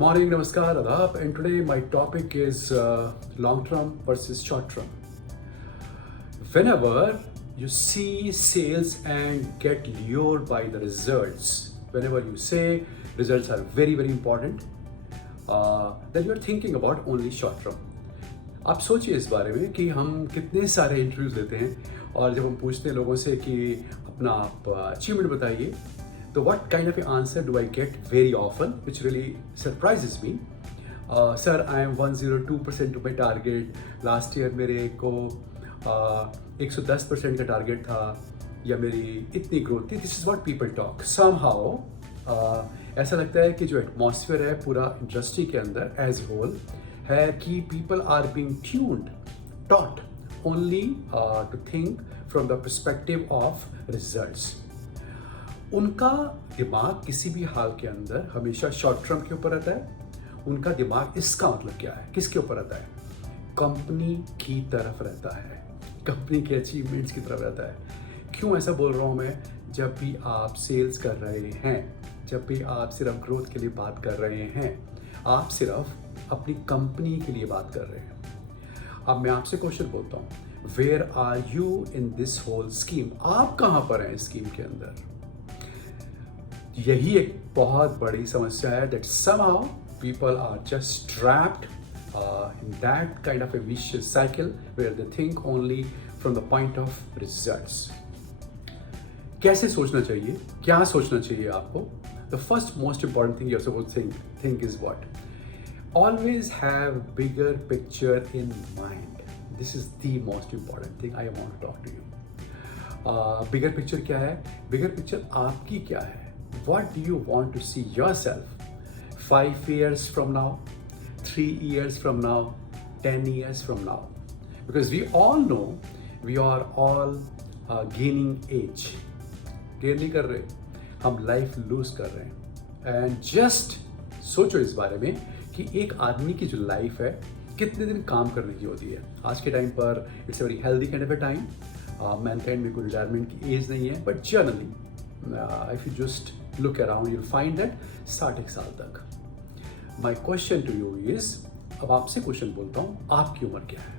morning, namaskar, adab, and today my topic is long term versus short term. Whenever you see sales and get lured by the results, whenever you say results are very, very important, then you are thinking about only short term. आप सोचिए इस बारे में कि हम कितने सारे interviews लेते हैं और जब हम पूछते हैं लोगों से कि अपना आप अचीवमेंट बताइए, तो what kind of answer do I get very often, which really surprises me. Sir, I am 102% to my target. Last year मेरे को 110% का टारगेट था या मेरी इतनी ग्रोथ थी. This is what people talk. Somehow ऐसा लगता है कि जो एटमॉस्फेयर है पूरा इंडस्ट्री के अंदर एज होल है कि people are being taught only to think from the perspective of results. उनका दिमाग किसी भी हाल के अंदर हमेशा शॉर्ट टर्म के ऊपर रहता है. उनका दिमाग इसका मतलब क्या है, किसके ऊपर रहता है? कंपनी की तरफ रहता है, कंपनी के अचीवमेंट्स की तरफ रहता है. क्यों ऐसा बोल रहा हूँ मैं? जब भी आप सेल्स कर रहे हैं, जब भी आप सिर्फ ग्रोथ के लिए बात कर रहे हैं, आप सिर्फ अपनी कंपनी के लिए बात कर रहे हैं. अब मैं आपसे क्वेश्चन बोलता हूँ, where are you in this whole scheme? आप कहाँ पर हैं इस स्कीम के अंदर? यही एक बहुत बड़ी समस्या है that somehow people are just trapped in that kind of a vicious cycle where they think only from the point of results. कैसे सोचना चाहिए, क्या सोचना चाहिए आपको? The first most important thing you're supposed to think is what? Always have bigger picture in mind. This is the most important thing I want to talk to you. Bigger picture क्या है? Bigger picture आपकी क्या है? What do you want to see yourself 5 years from now, 3 years from now, 10 years from now? Because we all know we are all gaining age. Gain नहीं कर रहे, हम life loose कर रहे हैं. एंड जस्ट सोचो इस बारे में कि एक आदमी की जो लाइफ है कितने दिन काम करने की होती है. आज के टाइम पर it's a very healthy kind of a time. Mankind में कोई रिटायरमेंट की एज नहीं है, but generally if you just look around, you'll find that 60 साल तक. My question to you is, अब आपसे क्वेश्चन बोलता हूँ, आपकी उम्र क्या है?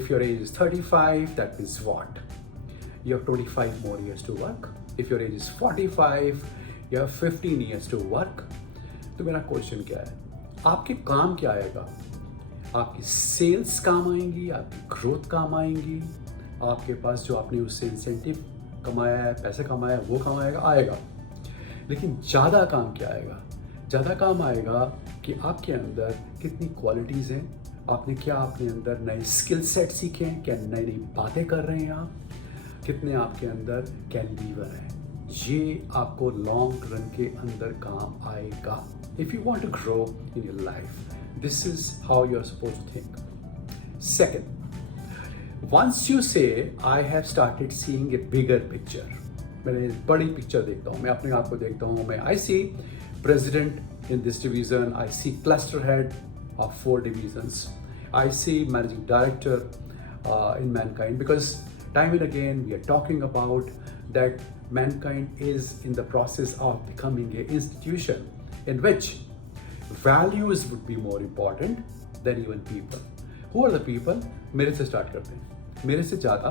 If your age is 35, that means what? You have 25 more years to work. If your age is 45, you have 15 years to work. तो मेरा क्वेश्चन क्या है? आपके काम क्या आएगा? आपकी सेल्स काम आएंगी, आपकी ग्रोथ काम आएंगी, आपके पास जो आपने उससे इंसेंटिव कमाया है, पैसे कमाया है, वो काम आएगा. लेकिन ज़्यादा काम क्या आएगा? ज़्यादा काम आएगा कि आपके अंदर कितनी क्वालिटीज़ हैं, आपने क्या अपने अंदर नए स्किल सेट सीखे हैं, क्या नई नई बातें कर रहे हैं आप, कितने आपके अंदर कैंडिलीवर हैं. ये आपको लॉन्ग रन के अंदर काम आएगा. If you want to grow in your life, this is how you are supposed to think. Second, once you say I have started seeing a bigger picture, मैंने बड़ी पिक्चर देखता हूँ, मैं अपने आप को देखता हूँ, मैं I see president in this division, I see cluster head of 4 divisions, I see managing director in Mankind, because time and again we are talking about that Mankind is in the process of becoming an institution in which values would be more important than even people. Who are the people? मेरे से start करते हैं. मेरे से ज़्यादा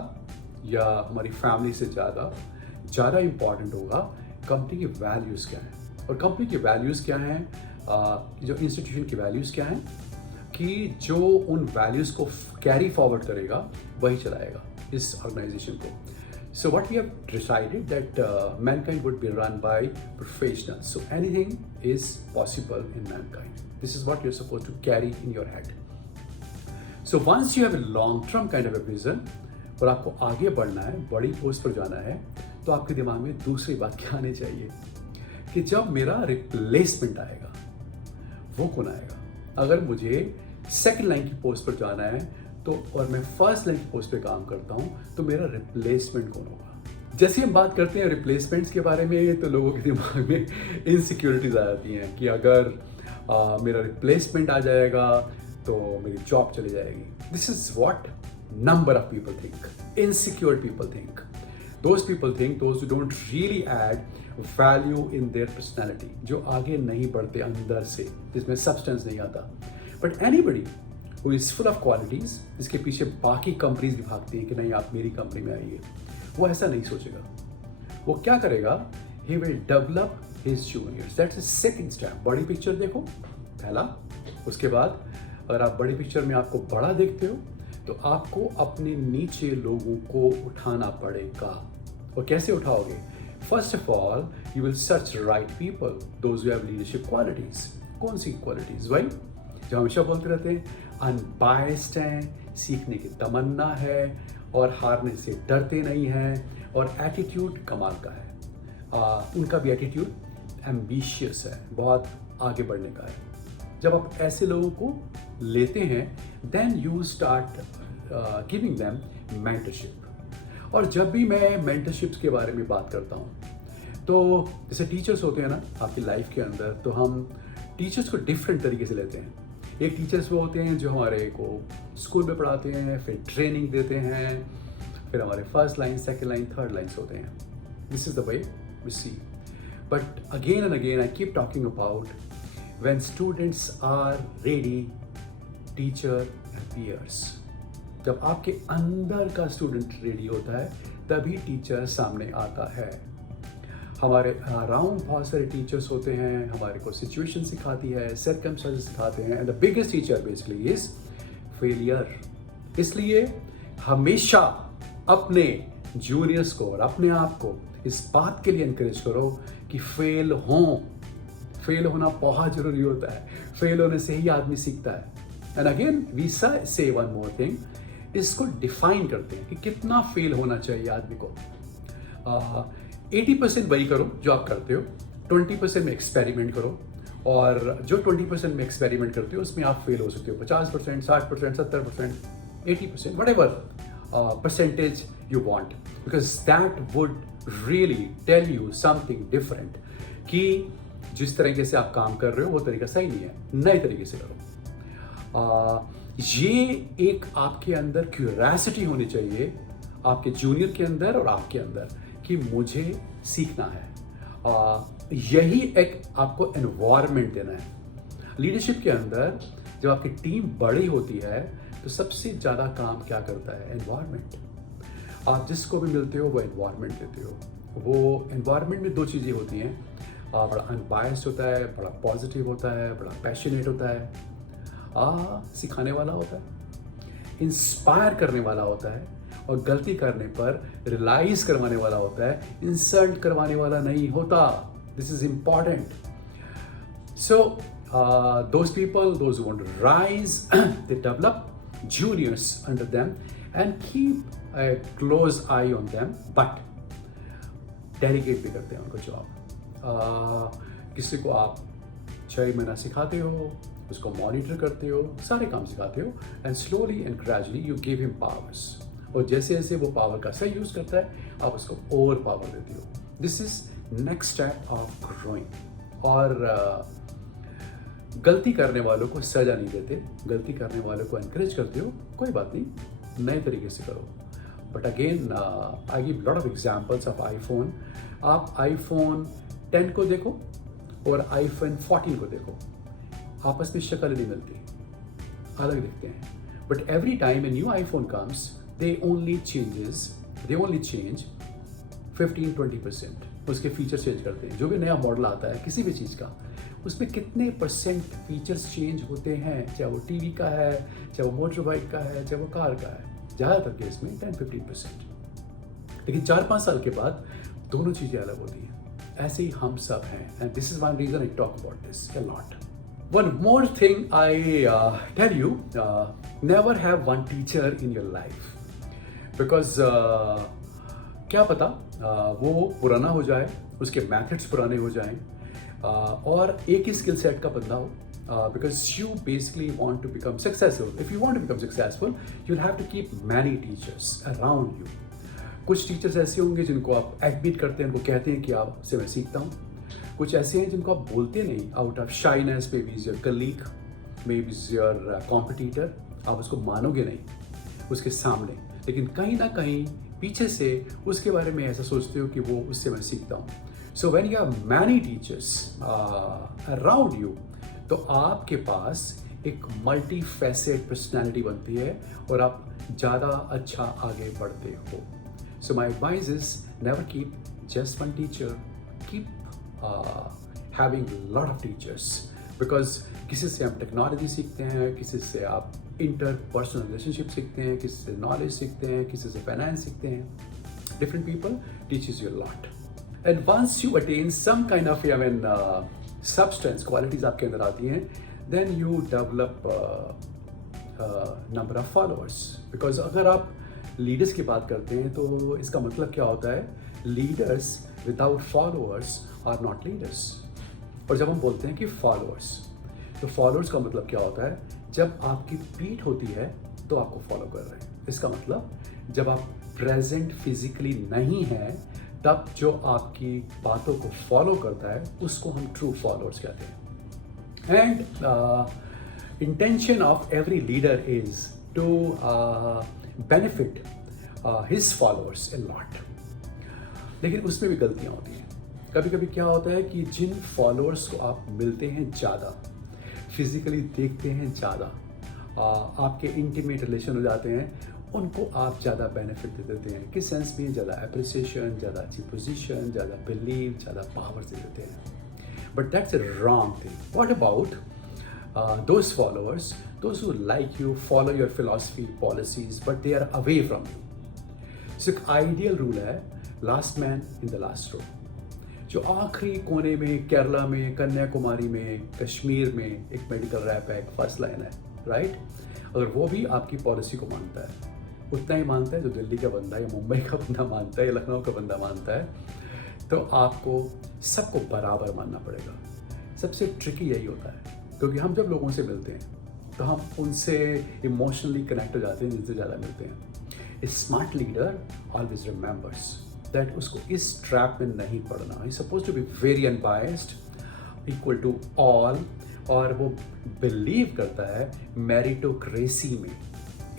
या हमारी family से ज़्यादा इम्पॉर्टेंट होगा कंपनी की वैल्यूज़ क्या हैं. और कंपनी की वैल्यूज़ क्या हैं, जो इंस्टीट्यूशन की वैल्यूज़ क्या हैं, कि जो उन वैल्यूज़ को कैरी फॉरवर्ड करेगा वही चलाएगा इस ऑर्गेनाइजेशन को. So what we have decided that Mankind would be run by professionals. So anything is possible in Mankind. This is what you are supposed to carry in your head. So once you have a long-term kind of a vision और आपको आगे बढ़ना है, बड़ी post पर जाना है, तो आपके दिमाग में दूसरी बात क्या आनी चाहिए कि जब मेरा रिप्लेसमेंट आएगा, वो कौन आएगा? अगर मुझे सेकंड लाइन की पोस्ट पर जाना है तो और मैं फर्स्ट लाइन की पोस्ट पे काम करता हूँ, तो मेरा रिप्लेसमेंट कौन होगा? जैसे हम बात करते हैं रिप्लेसमेंट्स के बारे में, तो लोगों के दिमाग में इनसिक्योरिटीज आ जाती हैं कि अगर मेरा रिप्लेसमेंट आ जाएगा तो मेरी जॉब चली जाएगी. This is what number of people think, insecure people think. Those people think, those who don't really add value in their personality, जो आगे नहीं बढ़ते अंदर से, जिसमें substance नहीं आता. But anybody who is full of qualities, जिसके पीछे बाकी कंपनीज भी भागती हैं कि नहीं आप मेरी कंपनी में आइए, वो ऐसा नहीं सोचेगा. वो क्या करेगा? He will develop his juniors. That's the second step. बड़ी पिक्चर देखो, पहला. उसके बाद अगर आप बड़ी पिक्चर में आपको बड़ा देखते हो तो आपको अपने नीचे लोगों को उठाना पड़ेगा. और कैसे उठाओगे? First of all you will search right people, those who have leadership qualities. कौन सी क्वालिटीज भाई? जो हमेशा बोलते रहते हैं, अनबायस्ड हैं, सीखने की तमन्ना है और हारने से डरते नहीं हैं और एटीट्यूड कमाल का है. उनका भी एटीट्यूड एम्बिशियस है, बहुत आगे बढ़ने का है. जब आप ऐसे लोगों को लेते हैं then you start giving them mentorship. और जब भी मैं मेंटरशिप्स के बारे में बात करता हूँ तो जैसे टीचर्स होते हैं ना आपकी लाइफ के अंदर, तो हम टीचर्स को डिफरेंट तरीके से लेते हैं. एक टीचर्स वो होते हैं जो हमारे को स्कूल में पढ़ाते हैं, फिर ट्रेनिंग देते हैं, फिर हमारे first line, second line, third lines होते हैं. This is the way we see. But again and again I keep talking about when students are ready, teacher appears. जब आपके अंदर का स्टूडेंट रेडी होता है तभी टीचर सामने आता है. हमारे अराउंड बहुत सारे टीचर्स होते हैं, हमारे को सिचुएशन सिखाती है, सर्कमस्टेंसेस सिखाते हैं, and the biggest teacher basically is failure. इसलिए हमेशा अपने जूनियर्स को और अपने आप को इस बात के लिए इनकरेज करो कि फेल होना बहुत जरूरी होता है. फेल होने से ही आदमी सीखता है. एंड अगेन वी से वन मोर थिंग, इसको डिफाइन करते हैं कि कितना फेल होना चाहिए आदमी को. 80% वही करो जो आप करते हो, 20% में एक्सपेरिमेंट करो, और जो 20% में एक्सपेरिमेंट करते हो उसमें आप फेल हो सकते हो. 50%, 60%, 70%, 80%, whatever percentage you want, because that would really tell you something different कि जिस तरीके से आप काम कर रहे हो वो तरीका सही नहीं है, नए तरीके से करो. ये एक आपके अंदर क्यूरियोसिटी होनी चाहिए, आपके जूनियर के अंदर और आपके अंदर, कि मुझे सीखना है. यही एक आपको एनवायरनमेंट देना है. लीडरशिप के अंदर जब आपकी टीम बड़ी होती है तो सबसे ज़्यादा काम क्या करता है? एनवायरनमेंट. आप जिसको भी मिलते हो वो एनवायरनमेंट देते हो. वो एनवायरनमेंट में दो चीज़ें होती हैं, बड़ा अनबायस्ड होता है, बड़ा पॉजिटिव होता है, बड़ा पैशनेट होता है, सिखाने वाला होता है, इंस्पायर करने वाला होता है, और गलती करने पर रियलाइज करवाने वाला होता है, इंसल्ट करवाने वाला नहीं होता. This is important. So those people, those who want to rise, they develop juniors under them and keep a close eye on them, but delegate भी करते हैं उनको जॉब. किसी को आप 6 महीना सिखाते हो, उसको मॉनिटर करते हो, सारे काम सिखाते हो, and slowly and gradually you give him powers. और जैसे जैसे वो पावर का सही यूज़ करता है आप उसको और पावर देते हो. This is next step of growing. और गलती करने वालों को सजा नहीं देते, गलती करने वालों को एनकरेज करते हो, कोई बात नहीं, नए तरीके से करो. But again I give lot of examples of iPhone. आप आईफोन 10 को देखो और आईफोन 14 को देखो, आपस में शक्ल नहीं मिलती, अलग दिखते हैं. But every time a new iPhone comes, they only change 15-20%. उसके फीचर चेंज करते हैं. जो भी नया मॉडल आता है किसी भी चीज़ का, उसमें कितने परसेंट फीचर्स चेंज होते हैं, चाहे वो टीवी का है, चाहे वो मोटर बाइक का है, चाहे वो कार का है. ज़्यादातर केस में 10-15%. लेकिन 4-5 साल के बाद दोनों चीज़ें अलग होती हैं. ऐसे ही हम सब हैं, and this is one reason I talk about this a lot. One more thing I tell you, never have one teacher in your life, because क्या पता वो पुराना हो जाए, उसके methods पुराने हो जाएं, और एक ही skill set का बंदा हो, because you basically want to become successful. If you want to become successful, you'll have to keep many teachers around you. कुछ टीचर्स ऐसे होंगे जिनको आप एडमिट करते हैं, उनको कहते हैं कि आपसे मैं सीखता हूँ. कुछ ऐसे हैं जिनको आप बोलते नहीं, out of shyness, may be is your colleague, may be is your competitor, आप उसको मानोगे नहीं उसके सामने, लेकिन कहीं ना कहीं पीछे से उसके बारे में ऐसा सोचते हो कि वो उससे मैं सीखता हूँ. So when you have many teachers around you, तो आपके पास एक मल्टी फैसेट पर्सनैलिटी बनती है और आप ज़्यादा अच्छा आगे बढ़ते हो. So my advice is never keep just one teacher, keep having lot of teachers, because किसी से हम टेक्नोलॉजी सीखते हैं, किसी से आप इंटरपर्सनल रिलेशनशिप सीखते हैं, किसी से नॉलेज सीखते हैं, किसी से फाइनेंस सीखते हैं. Different people teaches you lot. And once you attain some kind of substance, qualities आपके अंदर आती हैं, then you develop number of followers. Because अगर आप लीडर्स की बात करते हैं तो इसका मतलब क्या होता है, leaders without followers are not leaders. और जब हम बोलते हैं कि फॉलोअर्स, तो फॉलोअर्स का मतलब क्या होता है, जब आपकी पीठ होती है तो आपको फॉलो कर रहे हैं. इसका मतलब जब आप प्रेजेंट फिजिकली नहीं हैं, तब जो आपकी बातों को फॉलो करता है उसको हम ट्रू फॉलोअर्स कहते हैं. And intention of every leader is to benefit his followers a lot. लेकिन उसमें भी गलतियां होती हैं. कभी कभी क्या होता है कि जिन फॉलोअर्स को आप मिलते हैं ज़्यादा, फिजिकली देखते हैं ज़्यादा, आपके इंटीमेट रिलेशन हो जाते हैं, उनको आप ज़्यादा बेनिफिट दे देते हैं. किस सेंस में? ज़्यादा अप्रिसिएशन, ज़्यादा अच्छी पोजीशन, ज़्यादा बिलीव, ज़्यादा पावर दे देते हैं. But that's a wrong thing. What about those followers, those who like you, follow your philosophy, policies, but they are away from you. So एक आइडियल रूल है, last man in the last row. जो आखिरी कोने में, केरला में, कन्याकुमारी में, कश्मीर में एक मेडिकल रैप है, एक फर्स्ट लाइन है, राइट? अगर वो भी आपकी पॉलिसी को मानता है, उतना ही मानता है जो दिल्ली का बंदा या मुंबई का बंदा मानता है या लखनऊ का बंदा मानता है, तो आपको सबको बराबर मानना पड़ेगा. सबसे ट्रिकी यही होता है, क्योंकि हम जब लोगों से मिलते हैं तो हम उनसे इमोशनली कनेक्ट हो जाते हैं जिनसे ज़्यादा मिलते हैं. A smart leader always remembers that उसको इस ट्रैप में नहीं पड़ना. He suppose to be very unbiased, equal to all, और वो बिलीव करता है मेरिटोक्रेसी में,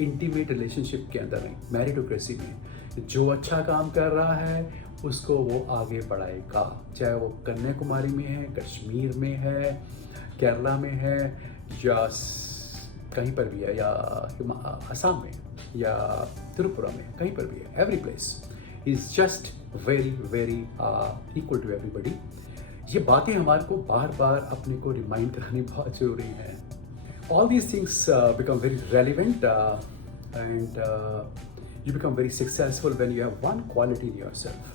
इंटीमेट रिलेशनशिप के अंदर नहीं, मेरिटोक्रेसी में. जो अच्छा काम कर रहा है उसको वो आगे बढ़ाएगा, चाहे वो कन्याकुमारी में है, कश्मीर में है, केरला में है, या कहीं पर भी है, या असम में, या त्रिपुरा में, कहीं पर भी है. Every place is just very equal to everybody. ये बातें हमारे को बार बार अपने को रिमाइंड करानी बहुत ज़रूरी है. All these things become very relevant and you become very successful when you have one quality in yourself.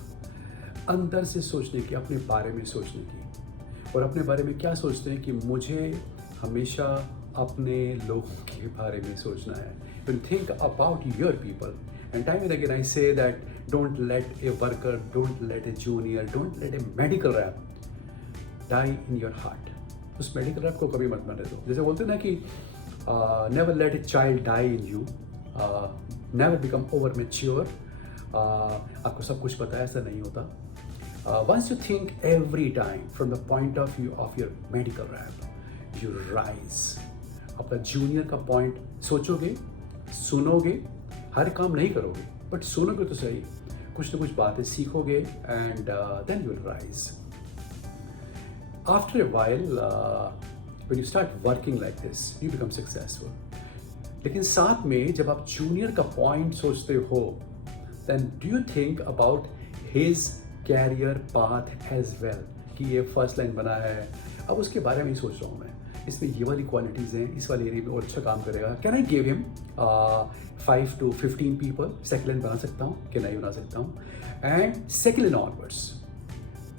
अंदर से सोचने की, अपने बारे में सोचने की. और अपने बारे में क्या सोचते हैं कि मुझे हमेशा अपने लोगों के बारे में सोचना है. When think about your people. And time and again I say that don't let a worker, don't let a junior, don't let a medical rep die in your heart. उस मेडिकल रैप को कभी मत मरने दो. जैसे बोलते हैं ना कि never let a child die in you, never become over mature. आपको सब कुछ पता है, ऐसा नहीं होता. Once you think every time from the point of view of your medical rep, you rise. अपना जूनियर का पॉइंट सोचोगे, सुनोगे, हर काम नहीं करोगे, बट सुनोगे तो सही, कुछ ना कुछ बातें सीखोगे, and then you will rise. After a while when you start working like this, you become successful. लेकिन साथ में जब आप जूनियर का पॉइंट सोचते हो, then do you think about his career path as well, कि ये फर्स्ट लाइन बना है, अब उसके बारे में ही सोच रहा हूँ मैं, इसमें ये वाली क्वालिटीज़ हैं, इस वाले एरिया में और अच्छा काम करेगा. Can I give him 5 to 15 people? Second line बना सकता हूँ कि नहीं बना सकता हूँ? एंड सेकेंड लाइन ऑनवर्ड्स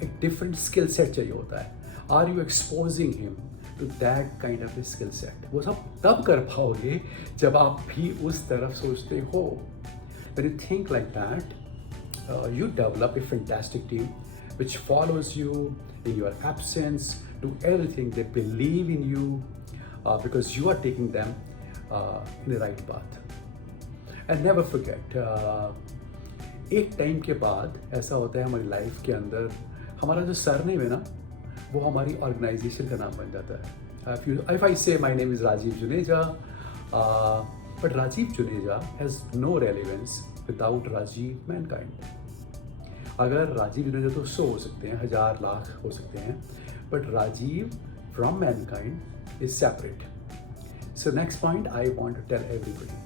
एक डिफरेंट स्किल सेट चाहिए होता है. Are you exposing him to that kind of skill set? वो सब तब कर पाओगे जब आप भी उस तरफ सोचते हो. When you think like that, you develop a fantastic team which follows you in your absence, do everything. They believe in you because you are taking them in the right path. And never forget, एक time के बाद ऐसा होता है हमारी life के अंदर, हमारा जो सरनेम है ना, वो हमारी ऑर्गेनाइजेशन का नाम बन जाता है. If I say my name is Rajiv Juneja, But Rajiv Juneja has no relevance without Rajiv Mankind. अगर राजीव जुनेजा तो 100 हो सकते हैं, 1000 लाख हो सकते हैं, but Rajiv from Mankind is separate. So next point I want to tell everybody,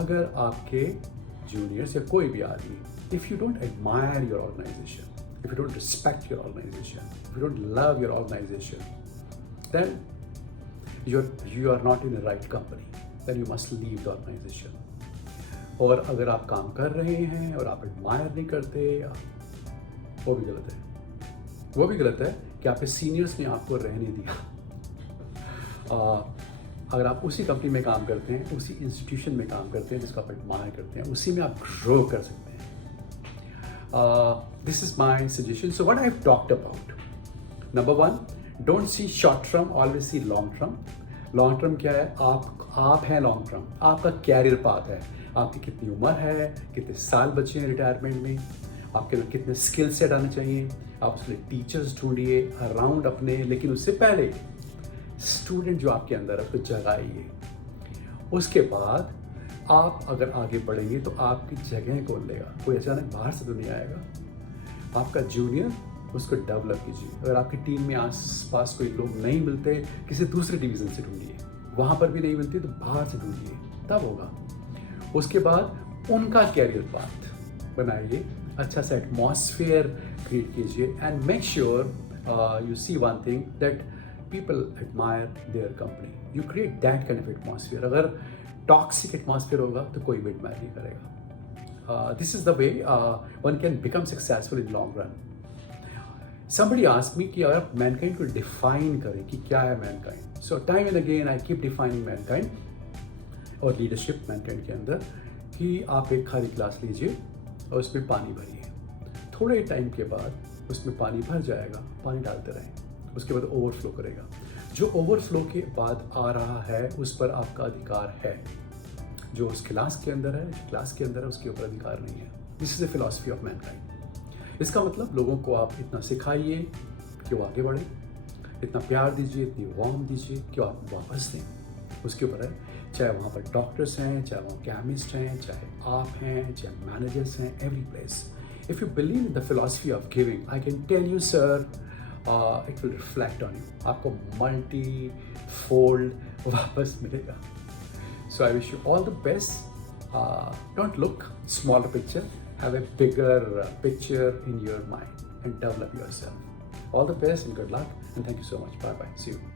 अगर आपके जूनियर्स या कोई भी आदमी, if you don't admire your organization, if you don't respect your organization, if you don't love your organization, then you are not in the right company. Then you must leave the organization. और अगर आप काम कर रहे हैं और आप admire नहीं करते, वो भी गलत है. वो भी गलत है कि आपके सीनियर्स ने आपको रहने दिया. अगर आप उसी कंपनी में काम करते हैं, उसी इंस्टीट्यूशन में काम करते हैं जिसको आप एडमायर करते हैं, उसी में आप ग्रो कर सकते हैं. This is my suggestion. So what I've talked about, number one, don't see short term, always see long term. Long term क्या है? आप हैं long term. आपका कैरियर पाथ है. आपकी कितनी उम्र है, कितने साल बचे हैं रिटायरमेंट में, आपके अंदर कितने स्किल सेट आने चाहिए. आप उसके लिए टीचर्स ढूंढिए अराउंड अपने, लेकिन उससे पहले स्टूडेंट जो आपके अंदर है उसको जगाइए. उसके बाद आप अगर आगे बढ़ेंगे तो आपकी जगह कौन लेगा? कोई अचानक बाहर से तो नहीं आएगा. आपका जूनियर, उसको डेवलप कीजिए. अगर आपकी टीम में आस पास कोई लोग नहीं मिलते, किसी दूसरे डिवीज़न से ढूंढिए. वहाँ पर भी नहीं मिलती तो बाहर से ढूंढिए, तब होगा. उसके बाद उनका कैरियर पाथ बनाइए, अच्छा सा एटमॉस्फेयर क्रिएट कीजिए, and make sure you see one thing that people admire their company. You create that kind of atmosphere. अगर टॉक्सिक एटमॉस्फेयर होगा तो कोई भी एडमायर नहीं करेगा. This is the way one can become successful in long run. Somebody asked me कि अगर आप मैनकाइंड को डिफाइन करें कि क्या है Mankind. So time and again I keep defining Mankind और लीडरशिप मैनकाइंड के अंदर कि आप एक खाली ग्लास लीजिए और उसमें पानी भरिए. थोड़े टाइम के बाद उसमें पानी भर जाएगा, पानी डालते रहें, उसके बाद ओवरफ्लो करेगा. जो ओवरफ्लो के बाद आ रहा है उस पर आपका अधिकार है. जो उस क्लास के अंदर है, जो क्लास के अंदर है, उसके ऊपर अधिकार नहीं है. This is the philosophy of Mankind. इसका मतलब लोगों को आप इतना सिखाइए कि वो आगे बढ़े, इतना प्यार दीजिए, इतनी वार्म दीजिए कि वो आप वापस दें. उसके ऊपर है, चाहे वहाँ पर डॉक्टर्स हैं, चाहे वहाँ केमिस्ट हैं, चाहे आप हैं, चाहे मैनेजर्स हैं, every place. If you believe in the philosophy of giving, I can tell you sir, it will reflect on you. आपको multi fold वापस मिलेगा. So I wish you all the best. Don't look smaller picture. Have a bigger picture in your mind and develop yourself. All the best and good luck. And thank you so much. Bye bye. See you.